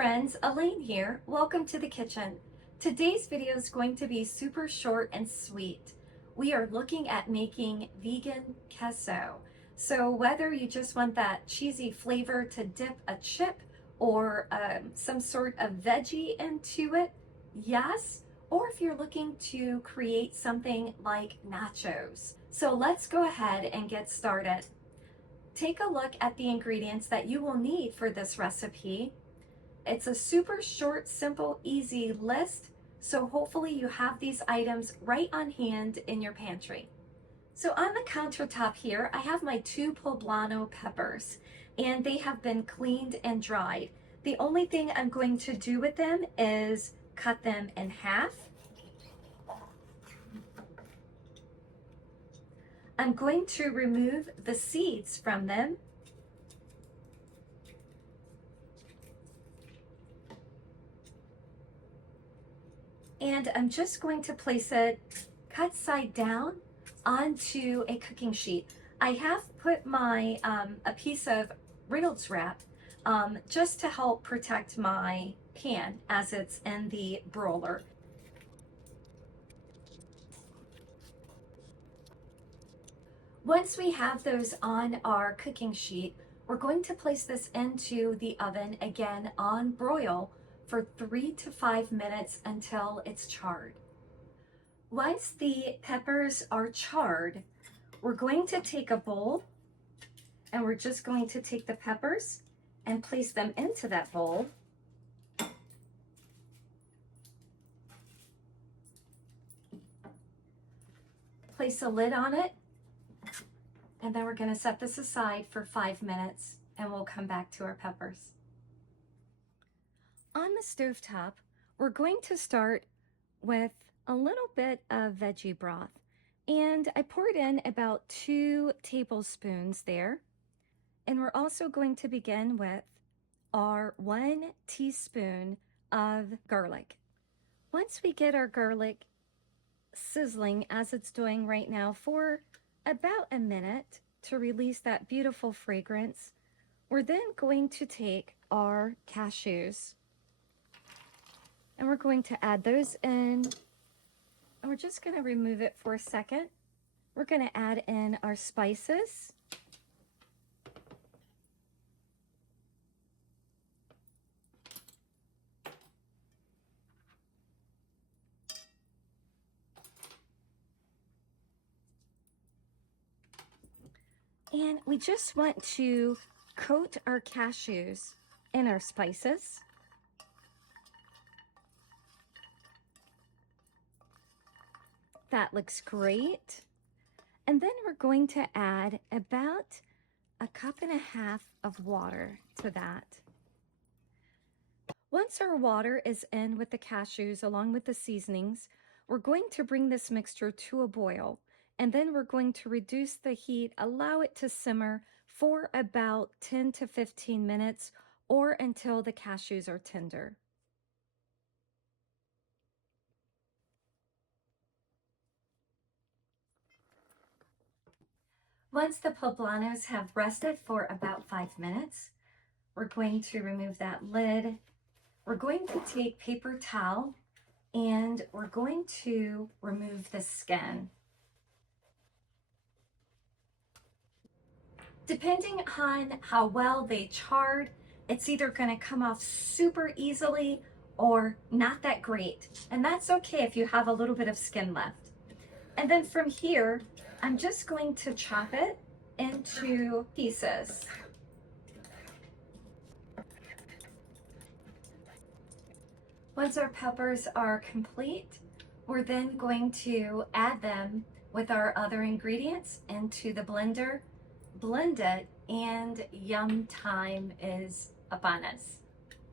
friends, Elaine here. Welcome to the kitchen. Today's video is going to be super short and sweet. We are looking at making vegan queso. So whether you just want that cheesy flavor to dip a chip or some sort of veggie into it, yes, or if you're looking to create something like nachos. So let's go ahead and get started. Take a look at the ingredients that you will need for this recipe. It's a super short, simple, easy list, so hopefully you have these items right on hand in your pantry. So on the countertop here, I have my 2 poblano peppers, and they have been cleaned and dried. The only thing I'm going to do with them is cut them in half. I'm going to remove the seeds from them. And I'm just going to place it cut side down onto a cooking sheet. I have put my a piece of Reynolds wrap just to help protect my pan as it's in the broiler. Once we have those on our cooking sheet, we're going to place this into the oven again on broil for 3 to 5 minutes until it's charred. Once the peppers are charred, we're going to take a bowl and we're just going to take the peppers and place them into that bowl. Place a lid on it, and then we're going to set this aside for 5 minutes and we'll come back to our peppers. On the stovetop, we're going to start with a little bit of veggie broth, and I poured in about 2 tablespoons there. And we're also going to begin with our 1 teaspoon of garlic. Once we get our garlic sizzling as it's doing right now for about a minute to release that beautiful fragrance, we're then going to take our cashews and we're going to add those in, and we're just going to remove it for a second. We're going to add in our spices. And we just want to coat our cashews in our spices. That looks great. And then we're going to add about 1.5 cups of water to that. Once our water is in with the cashews along with the seasonings, we're going to bring this mixture to a boil. And then we're going to reduce the heat, allow it to simmer for about 10 to 15 minutes or until the cashews are tender. Once the poblanos have rested for about 5 minutes, we're going to remove that lid. We're going to take paper towel and we're going to remove the skin. Depending on how well they charred, it's either going to come off super easily or not that great. And that's okay if you have a little bit of skin left. And then from here, I'm just going to chop it into pieces. Once our peppers are complete, we're then going to add them with our other ingredients into the blender, blend it, and yum time is upon us.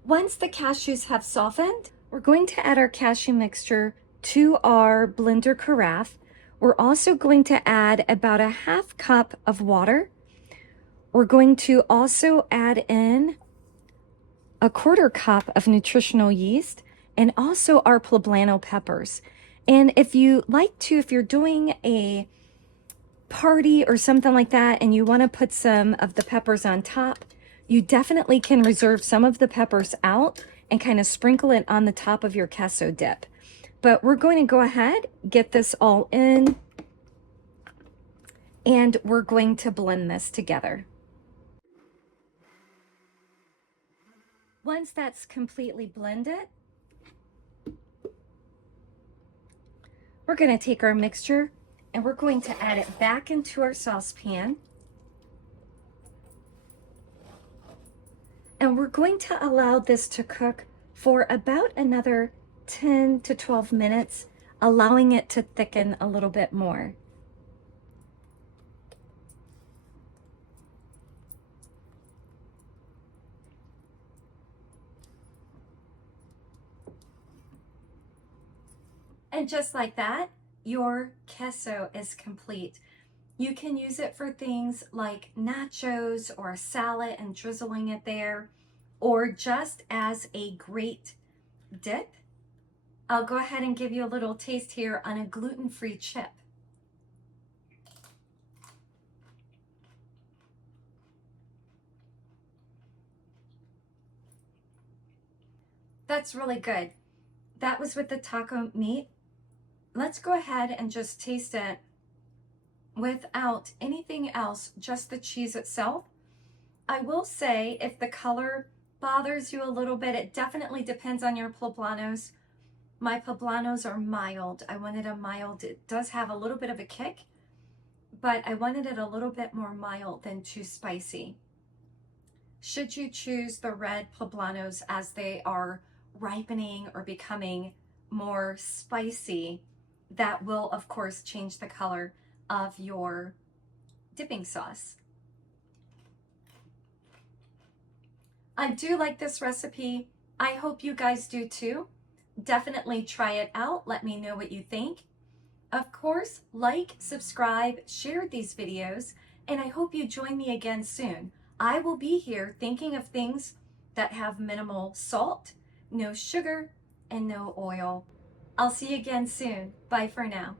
Once the cashews have softened, we're going to add our cashew mixture to our blender carafe. We're also going to add about 1/2 cup of water. We're going to also add in 1/4 cup of nutritional yeast and also our poblano peppers. And if you like to, if you're doing a party or something like that and you want to put some of the peppers on top, You definitely can reserve some of the peppers out and kind of sprinkle it on the top of your queso dip. But we're going to go ahead, get this all in, and we're going to blend this together. Once that's completely blended, we're going to take our mixture and we're going to add it back into our saucepan. And we're going to allow this to cook for about another 10 to 12 minutes, allowing it to thicken a little bit more. And just like that, your queso is complete. You can use it for things like nachos or a salad and drizzling it there, or just as a great dip. I'll go ahead and give you a little taste here on a gluten-free chip. That's really good. That was with the taco meat. Let's go ahead and just taste it without anything else, just the cheese itself. I will say, if the color bothers you a little bit, it definitely depends on your poblanos. My poblanos are mild. I wanted a mild. It does have a little bit of a kick, but I wanted it a little bit more mild than too spicy. Should you choose the red poblanos as they are ripening or becoming more spicy, that will of course change the color of your dipping sauce. I do like this recipe. I hope you guys do too. Definitely try it out. Let me know what you think. Of course, like, subscribe, share these videos, and I hope you join me again soon. I will be here thinking of things that have minimal salt, no sugar, and no oil. I'll see you again soon. Bye for now.